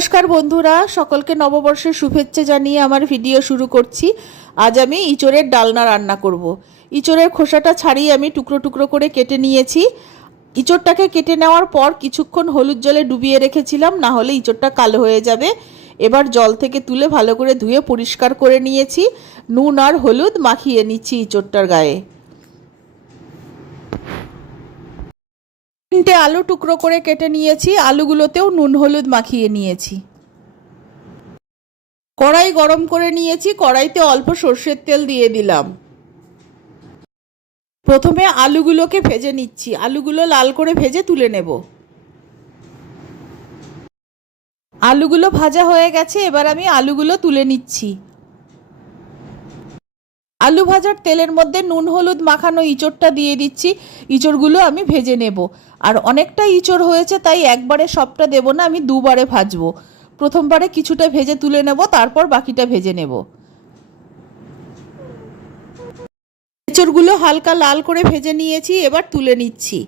নমস্কার বন্ধুরা, সকলকে নববর্ষের শুভেচ্ছা জানিয়ে আমার ভিডিও শুরু করছি। আজ আমি ইঁচড়ের ডালনা রান্না করব। ইঁচড়ের খোসাটা ছাড়িয়ে আমি টুকরো টুকরো করে কেটে নিয়েছি। ইঁচড়টাকে কেটে নেওয়ার পর কিছুক্ষণ হলুদ জলে ডুবিয়ে রেখেছিলাম, না হলে ইঁচড়টা কালো হয়ে যাবে। এবার জল থেকে তুলে ভালো করে ধুয়ে পরিষ্কার করে নিয়েছি। নুন আর হলুদ মাখিয়ে নিচ্ছি ইঁচড়টার গায়ে। 3টে আলু টুকরো করে কেটে নিয়েছি, আলুগুলোতেও নুন হলুদ মাখিয়ে নিয়েছি। কড়াই গরম করে নিয়েছি, কড়াইতে অল্প সর্ষের তেল দিয়ে দিলাম। প্রথমে আলুগুলোকে ভেজে নিচ্ছি, আলুগুলো লাল করে ভেজে তুলে নেব। আলুগুলো ভাজা হয়ে গেছে, এবার আমি আলুগুলো তুলে নিচ্ছি। আলু ভাজার তেলের মধ্যে নুন হলুদ মাখানো ইঁচড়টা দিয়ে দিচ্ছি। ইঁচড়গুলো আমি ভেজে নেব। আর অনেকটা ইঁচড় হয়েছে, তাই একবারে সবটা দেব না, আমি দুবারে ভাজবো। প্রথমবারে কিছুটা ভেজে তুলে নেব, তারপর বাকিটা ভেজে নেব। ইঁচড়গুলো হালকা লাল করে ভেজে নিয়েছি, এবার তুলে নিচ্ছি।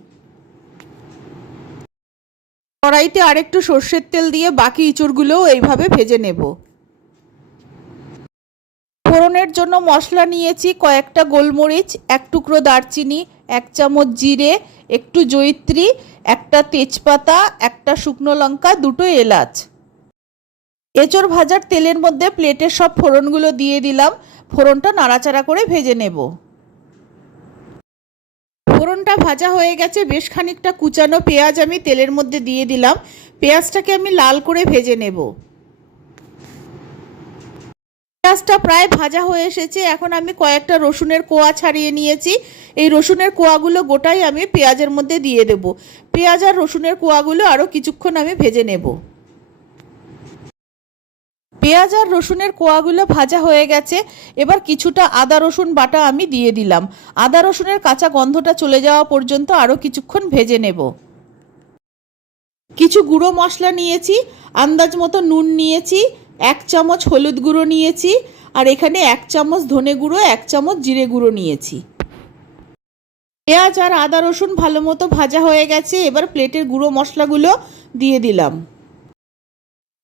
কড়াইতে আরেকটু সর্ষের তেল দিয়ে বাকি ইঁচড়গুলোও এইভাবে ভেজে নেব। ফোড়নের জন্য মশলা নিয়েছি কয়েকটা গোলমরিচ, এক টুকরো দারচিনি, 1 চামচ জিরে, একটু জয়িত্রী, একটা তেজপাতা, একটা শুকনো লঙ্কা, 2টো এলাচ। এঁচড় ভাজার তেলের মধ্যে প্লেটের সব ফোড়নগুলো দিয়ে দিলাম। ফোড়নটা নাড়াচাড়া করে ভেজে নেব। ফোড়নটা ভাজা হয়ে গেছে, বেশ খানিকটা কুচানো পেঁয়াজ আমি তেলের মধ্যে দিয়ে দিলাম। পেঁয়াজটাকে আমি লাল করে ভেজে নেব। পেঁয়াজটা প্রায় ভাজা হয়ে এসেছে, এখন আমি কয়েকটা রসুনের কোয়া ছাড়িয়ে নিয়েছি। এই রসুনের কোয়াগুলো গোটাই আমি পেঁয়াজের মধ্যে দিয়ে দেব। পেঁয়াজ আর রসুনের কোয়াগুলো আরও কিছুক্ষণ আমি ভেজে নেব। পেঁয়াজ আর রসুনের কোয়াগুলো ভাজা হয়ে গেছে, এবার কিছুটা আদা রসুন বাটা আমি দিয়ে দিলাম। আদা রসুনের কাঁচা গন্ধটা চলে যাওয়া পর্যন্ত আরও কিছুক্ষণ ভেজে নেব। কিছু গুঁড়ো মশলা নিয়েছি, আন্দাজ মতো নুন নিয়েছি, 1 চামচ হলুদ গুঁড়ো নিয়েছি, আর এখানে 1 চামচ ধনে গুঁড়ো, 1 চামচ জিরে গুঁড়ো নিয়েছি। পেঁয়াজ আর আদা রসুন ভালো মতো ভাজা হয়ে গেছে, এবার প্লেটের গুঁড়ো মশলাগুলো দিয়ে দিলাম।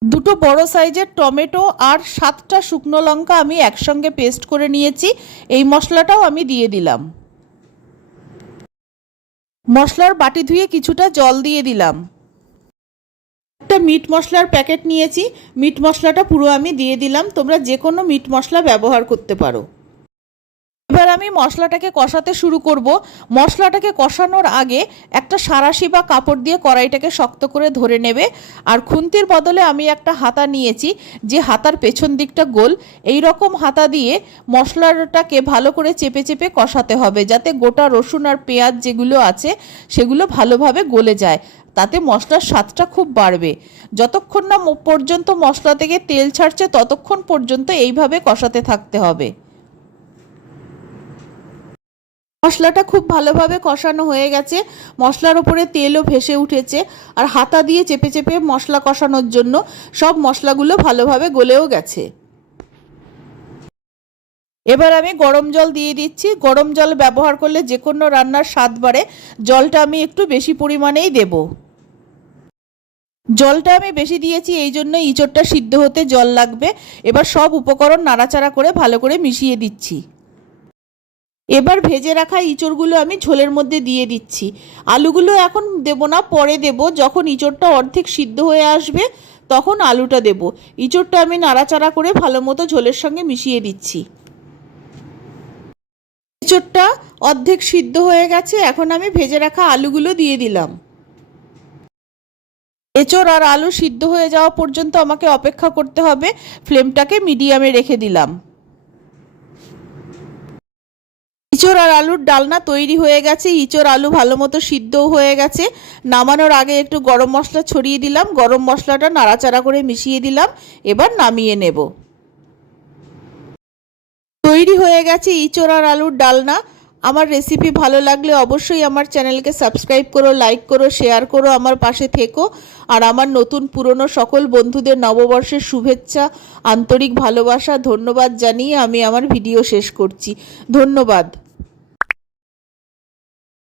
2টো বড় সাইজের টমেটো আর 7টা শুকনো লঙ্কা আমি একসঙ্গে পেস্ট করে নিয়েছি, এই মশলাটাও আমি দিয়ে দিলাম। মশলার বাটি ধুয়ে কিছুটা জল দিয়ে দিলাম। একটা মিট মশলার প্যাকেট নিয়েছি, মিট মশলাটা পুরো আমি দিয়ে দিলাম। তোমরা যে কোনো মিট মশলা ব্যবহার করতে পারো। এবার আমি মশলাটাকে কষাতে শুরু করব। মশলাটাকে কষানোর আগে একটা সাঁড়াশি বা কাপড় দিয়ে কড়াইটাকে শক্ত করে ধরে নেবে। আর খুন্তির বদলে আমি একটা হাতা নিয়েছি, যে হাতার পেছন দিকটা গোল। এই রকম হাতা দিয়ে মশলাটাকে ভালো করে চেপে চেপে কষাতে হবে, যাতে গোটা রসুন আর পেঁয়াজ যেগুলো আছে সেগুলো ভালোভাবে গলে যায়। তাতে মশলার স্বাদটা খুব বাড়বে। যতক্ষণ না পর্যন্ত মশলা থেকে তেল ছাড়ছে ততক্ষণ পর্যন্ত এইভাবে কষাতে থাকতে হবে। মশলাটা খুব ভালোভাবে কষানো হয়ে গেছে, মশলার ওপরে তেলও ভেসে উঠেছে। আর হাতা দিয়ে চেপে চেপে মশলা কষানোর জন্য সব মশলাগুলো ভালোভাবে গলেও গেছে। এবার আমি গরম জল দিয়ে দিচ্ছি। গরম জল ব্যবহার করলে যে কোনো রান্নার স্বাদ বাড়ে। জলটা আমি একটু বেশি পরিমাণেই দেব। জলটা আমি বেশি দিয়েছি, এই জন্য ইঁচড়টা সিদ্ধ হতে জল লাগবে। এবার সব উপকরণ নাড়াচাড়া করে ভালো করে মিশিয়ে দিচ্ছি। এবার ভেজে রাখা ইঁচড়গুলো আমি ঝোলের মধ্যে দিয়ে দিচ্ছি। আলুগুলো এখন দেব না, পরে দেব। যখন ইঁচড়টা অর্ধেক সিদ্ধ হয়ে আসবে তখন আলুটা দেব। ইঁচড়টা আমি নাড়াচাড়া করে ভালো মতো ঝোলের সঙ্গে মিশিয়ে দিচ্ছি। ইঁচড়টা অর্ধেক সিদ্ধ হয়ে গেছে, এখন আমি ভেজে রাখা আলুগুলো দিয়ে দিলাম। এঁচড় আর আলু সিদ্ধ হয়ে যাওয়া পর্যন্ত আমাকে অপেক্ষা করতে হবে। ফ্লেমটাকে মিডিয়ামে রেখে দিলাম। ইঁচড় আর আলুর ডালনা তৈরি হয়ে গেছে। ইঁচড় আলু ভালো মতো সিদ্ধও হয়ে গেছে। নামানোর আগে একটু গরম মশলা ছড়িয়ে দিলাম, গরম মশলাটা নাড়াচাড়া করে মিশিয়ে দিলাম। এবার নামিয়ে নেব। তৈরি হয়ে গেছে ইঁচড় আর আলুর ডালনা। আমার রেসিপি ভালো লাগলে অবশ্যই আমার চ্যানেলকে সাবস্ক্রাইব করো, লাইক করো, শেয়ার করো, আমার পাশে থেকো। আর আমার নতুন পুরনো সকল বন্ধুদের নববর্ষের শুভেচ্ছা, আন্তরিক ভালোবাসা, ধন্যবাদ জানিয়ে আমি আমার ভিডিও শেষ করছি। ধন্যবাদ।